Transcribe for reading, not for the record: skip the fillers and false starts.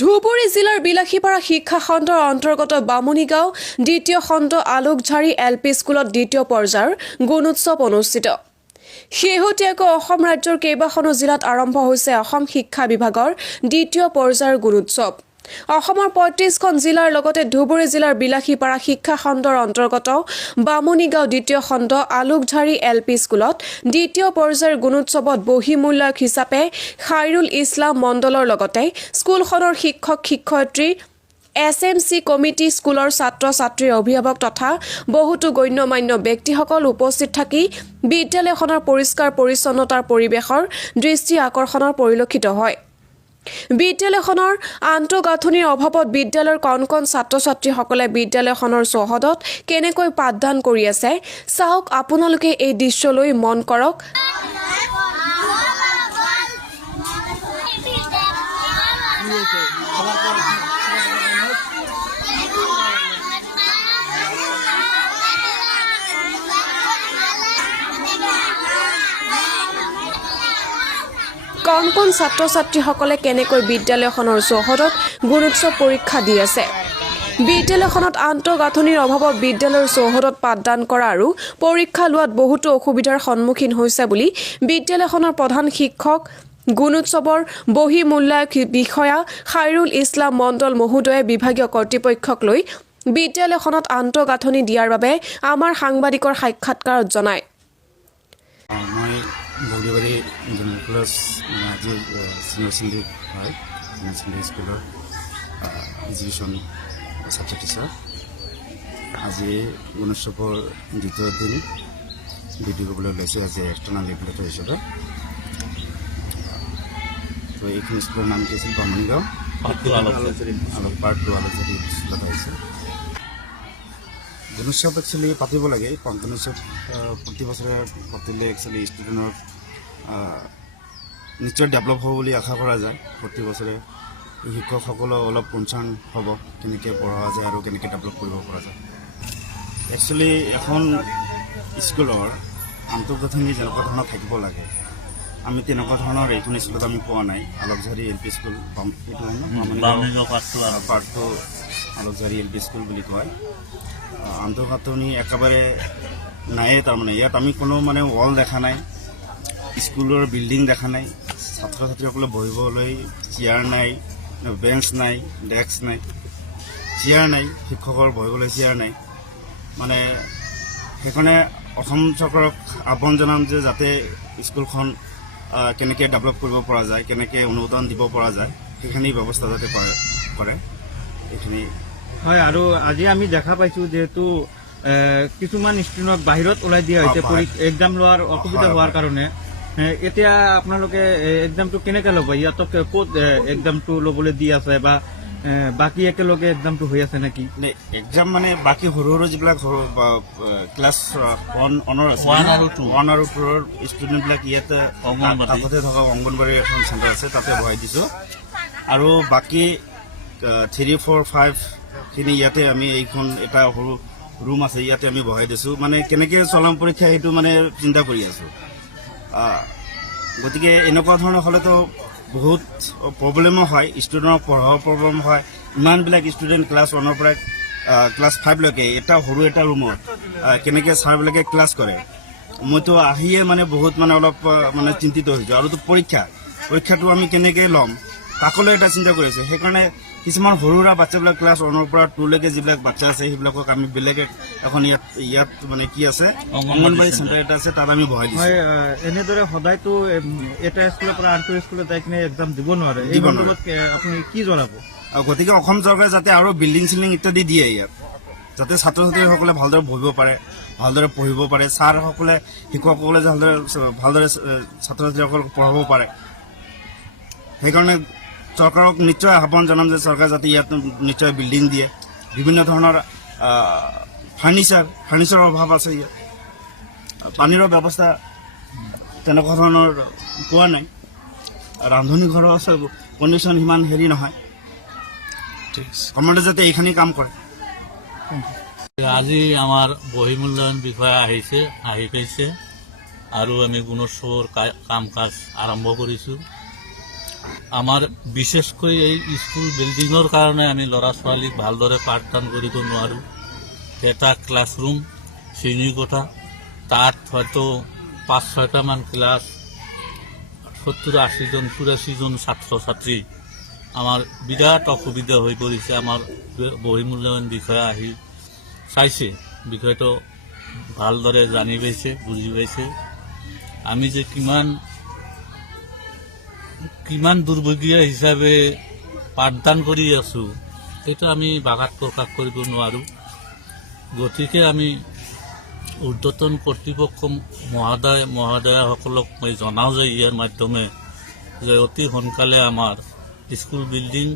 ধুবুৰী জিলাৰ বিলাসীপাৰা শিক্ষা খণ্ডৰ অন্তৰ্গত বামুণীগাঁও দ্বিতীয় খণ্ড আলোকঝাৰী LP স্কুলত দ্বিতীয় পৰ্যায়ৰ গুণোৎসৱ অনুষ্ঠিত। শেহতীয়াকৈ অসম ৰাজ্যৰ কেইবাখনো জিলাত আৰম্ভ হৈছে অসম শিক্ষা বিভাগৰ দ্বিতীয় পৰ্যায়ৰ গুণোৎসৱ। অসমৰ ৩৫খন জিলাৰ লগতে ধুবুৰী জিলাৰ বিলাসীপাৰা শিক্ষা খণ্ডৰ অন্তৰ্গত বামুণীগাঁও দ্বিতীয় খণ্ড আলোকঝাৰী LP স্কুলত দ্বিতীয় পৰ্যায়ৰ গুণোৎসৱত বহিমূল্যায়ক হিচাপে খাইৰুল ইছলাম মণ্ডলৰ লগতে স্কুলখনৰ শিক্ষক-শিক্ষয়িত্ৰী SMC কমিটি স্কুলৰ ছাত্ৰ-ছাত্ৰীৰ অভিভাৱক তথা বহুতো গণ্যমান্য ব্যক্তিসকল উপস্থিত থাকি বিদ্যালয়খনৰ পৰিষ্কাৰ পৰিচ্ছন্নতাৰ পৰিৱেশৰ দৃষ্টি আকৰ্ষণৰ পৰিলক্ষিত হয়। বিদ্যালয়খনৰ আন্তঃগাঁথনিৰ অভাৱত বিদ্যালয়ৰ কণ কণ ছাত্ৰ-ছাত্ৰীসকলে বিদ্যালয়খনৰ চৌহদত কেনেকৈ পাঠদান কৰি আছে চাওক আপোনালোকে এই দৃশ্যলৈ মন কৰক। কণ কণ ছাত্ৰ-ছাত্ৰীসকলে কেনেকৈ বিদ্যালয়খনৰ চৌহদত গুণোৎসৱ পৰীক্ষা দি আছে। বিদ্যালয়খনত আন্তঃগাঁথনিৰ অভাৱত বিদ্যালয়ৰ চৌহদত পাঠদান কৰা আৰু পৰীক্ষা লোৱাত বহুতো অসুবিধাৰ সন্মুখীন হৈছে বুলি বিদ্যালয়খনৰ প্ৰধান শিক্ষক গুণোৎসৱৰ বহিমূল্যায়ক বিষয়া খাইৰুল ইছলাম মণ্ডল মহোদয়ে বিভাগীয় কৰ্তৃপক্ষক লৈ বিদ্যালয়খনত আন্তঃগাঁথনি দিয়াৰ বাবে আমাৰ সাংবাদিকৰ সাক্ষাৎকাৰত জনায়। বগীবাৰী জুনিয়ৰ কলেজ আজি চিনিয়ৰ ছেকেণ্ডেৰী হয় ছেকেণ্ডেৰী স্কুলৰ এডুকেশ্যন ছাত্ৰ টিচাৰ। আজি গুণোৎসৱৰ দ্বিতীয় দিন ডিউটি কৰিবলৈ ওলাইছোঁ আজি এক্সটাৰ্নেল ৰেগুলেটৰ হিচাপে। তো এইখন স্কুলৰ নাম কি আছিল বামুণীগাঁও পাৰ্ট 2 আলোকঝাৰী স্কুলত আহিছে। গুণোৎসৱ একচুৱেলি পাতিব লাগে। গুণোৎসৱ প্ৰতি বছৰে পাতিলে একচুৱেলি ষ্টুডেণ্টৰ নিশ্চয় ডেভেলপ হ'ব বুলি আশা কৰা যায়। প্ৰতি বছৰে শিক্ষকসকলেও অলপ কনচাৰ্ণ হ'ব কেনেকৈ পঢ়োৱা যায় আৰু কেনেকৈ ডেভেলপ কৰিব পৰা যায়। একচুৱেলি এখন স্কুলৰ আন্তঃগাঁথনি যেনেকুৱা ধৰণৰ থাকিব লাগে আমি তেনেকুৱা ধৰণৰ এইখন স্কুলত আমি পোৱা নাই। Alokjhari LP school part 2 Alokjhari LP school বুলি কয়। আন্তঃগাঁথনি একেবাৰে নায়েই। তাৰমানে ইয়াত আমি কোনো মানে ৱাল দেখা নাই, স্কুলৰ বিল্ডিং দেখা নাই, ছাত্ৰ ছাত্ৰীসকলে বহিবলৈ চেয়াৰ নাই, বেঞ্চ নাই, ডেস্ক নাই, চেয়াৰ নাই, শিক্ষকৰ বহিবলৈ চেয়াৰ নাই। মানে সেইকাৰণে অসম চৰকাৰক আহ্বান জনাম যে যাতে স্কুলখন কেনেকৈ ডেভেলপ কৰিব পৰা যায়, কেনেকৈ অনুদান দিব পৰা যায় সেইখিনি ব্যৱস্থা যাতে কৰে এইখিনি হয়। আৰু আজি আমি দেখা পাইছোঁ যিহেতু কিছুমান ষ্টুডেণ্টক বাহিৰত ওলাই দিয়া হৈছে এক্সাম লোৱাৰ অসুবিধা হোৱাৰ কাৰণে। এতিয়া আপোনালোকে এক্সামটো কেনেকৈ ল'ব? ইয়াতক ক'ত এক্সামটো ল'বলৈ দি আছে বা বাকী একেলগে এক্সামটো হৈ আছে নেকি? এক্সাম মানে বাকী সৰু সৰু যিবিলাক ক্লাছ 1 আছে 1 আৰু 2 ৰ ষ্টুডেণ্টবিলাক ইয়াতে কাষতে থকা অংগনবাড়ী এখন চেণ্টাৰ আছে তাতে বহাই দিছোঁ। আৰু বাকী 3, 4, 5 খিনি ইয়াতে আমি এইখন এটা সৰু ৰুম আছে ইয়াতে আমি বহাই দিছোঁ। মানে কেনেকৈ চলাম পৰীক্ষা সেইটো মানে চিন্তা কৰি আছোঁ। গতিকে এনেকুৱা ধৰণৰ হ'লেতো বহুত প্ৰব্লেমো হয়, ষ্টুডেণ্টক পঢ়াব প্ৰব্লেম হয়। ইমানবিলাক ষ্টুডেণ্ট ক্লাছ 1ৰ পৰা ক্লাছ 5লৈকে এটা সৰু এটা ৰুমত কেনেকৈ ছাৰবিলাকে ক্লাছ কৰে মইতো আহিয়ে মানে বহুত মানে অলপ মানে চিন্তিত হৈছোঁ। আৰুতো পৰীক্ষাটো আমি কেনেকৈ ল'ম তাকলৈ এটা চিন্তা কৰিছোঁ। সেইকাৰণে কিছুমান সৰু সুৰা বাচ্চাবিলাক ক্লাছ 1ৰ পৰা 2লৈকে যিবিলাক বাচ্চা আছে সেইবিলাকক আমি বেলেগ এখন ইয়াত মানে কি আছে অংগনবাড়ী চেণ্টাৰ এটা আছে তাত আমি বহাই দিছোঁ। হয়, এনেদৰে সদায়তো এটা স্কুলৰ পৰা আনটো স্কুলত যাই কিনে এক্সাম দিব নোৱাৰে। এই সন্দৰ্ভত আপুনি কি জনাব? গতিকে অসম চৰকাৰে যাতে আৰু বিল্ডিং চিল্ডিং ইত্যাদি দিয়ে ইয়াত, যাতে ছাত্ৰ ছাত্ৰীসকলে ভালদৰে বহিব পাৰে, ভালদৰে পঢ়িব পাৰে, ছাৰসকলে শিক্ষকসকলে ভালদৰে ছাত্ৰ ছাত্ৰীসকলক পঢ়াব পাৰে। সেইকাৰণে চৰকাৰক নিশ্চয় আহ্বান জনাম যে চৰকাৰে যাতে ইয়াত নিশ্চয় বিল্ডিং দিয়ে। বিভিন্ন ধৰণৰ ফাৰ্নিচাৰৰ অভাৱ আছে ইয়াত, পানীৰ ব্যৱস্থা তেনেকুৱা ধৰণৰ পোৱা নাই, ৰান্ধনি ঘৰৰ কণ্ডিশ্যন সিমান হেৰি নহয়। গভৰ্ণমেণ্টে যাতে এইখিনি কাম কৰে। আজি আমাৰ বহিমূল্যায়ন বিষয়া আহি পাইছে আৰু আমি গুণোৎসৱৰ কাম কাজ আৰম্ভ কৰিছোঁ। আমাৰ বিশেষকৈ এই স্কুল বিল্ডিঙৰ কাৰণে আমি ল'ৰা ছোৱালীক ভালদৰে পাঠদান কৰিব নোৱাৰোঁ। এটা ক্লাছৰুম, শ্ৰেণীকোঠা, তাত হয়তো 5-6টামান ক্লাছ, 70-80জন 84জন ছাত্ৰ ছাত্ৰী। আমাৰ বিৰাট অসুবিধা হৈ পৰিছে। আমাৰ বহী মূল্যায়ন বিষয়া আহি চাইছে, বিষয়টো ভালদৰে জানি পাইছে, বুজি পাইছে। আমি যে কিমান দুৰ্ভগীয়া হিচাপে পাঠদান কৰি আছোঁ, সেইটো আমি ভাষাত প্ৰকাশ কৰিব নোৱাৰোঁ। গতিকে আমি ঊৰ্ধ্বতন কৰ্তৃপক্ষ মহোদয়াসকলক মই জনাওঁ যে ইয়াৰ মাধ্যমে যে অতি সোনকালে আমাৰ স্কুল বিল্ডিং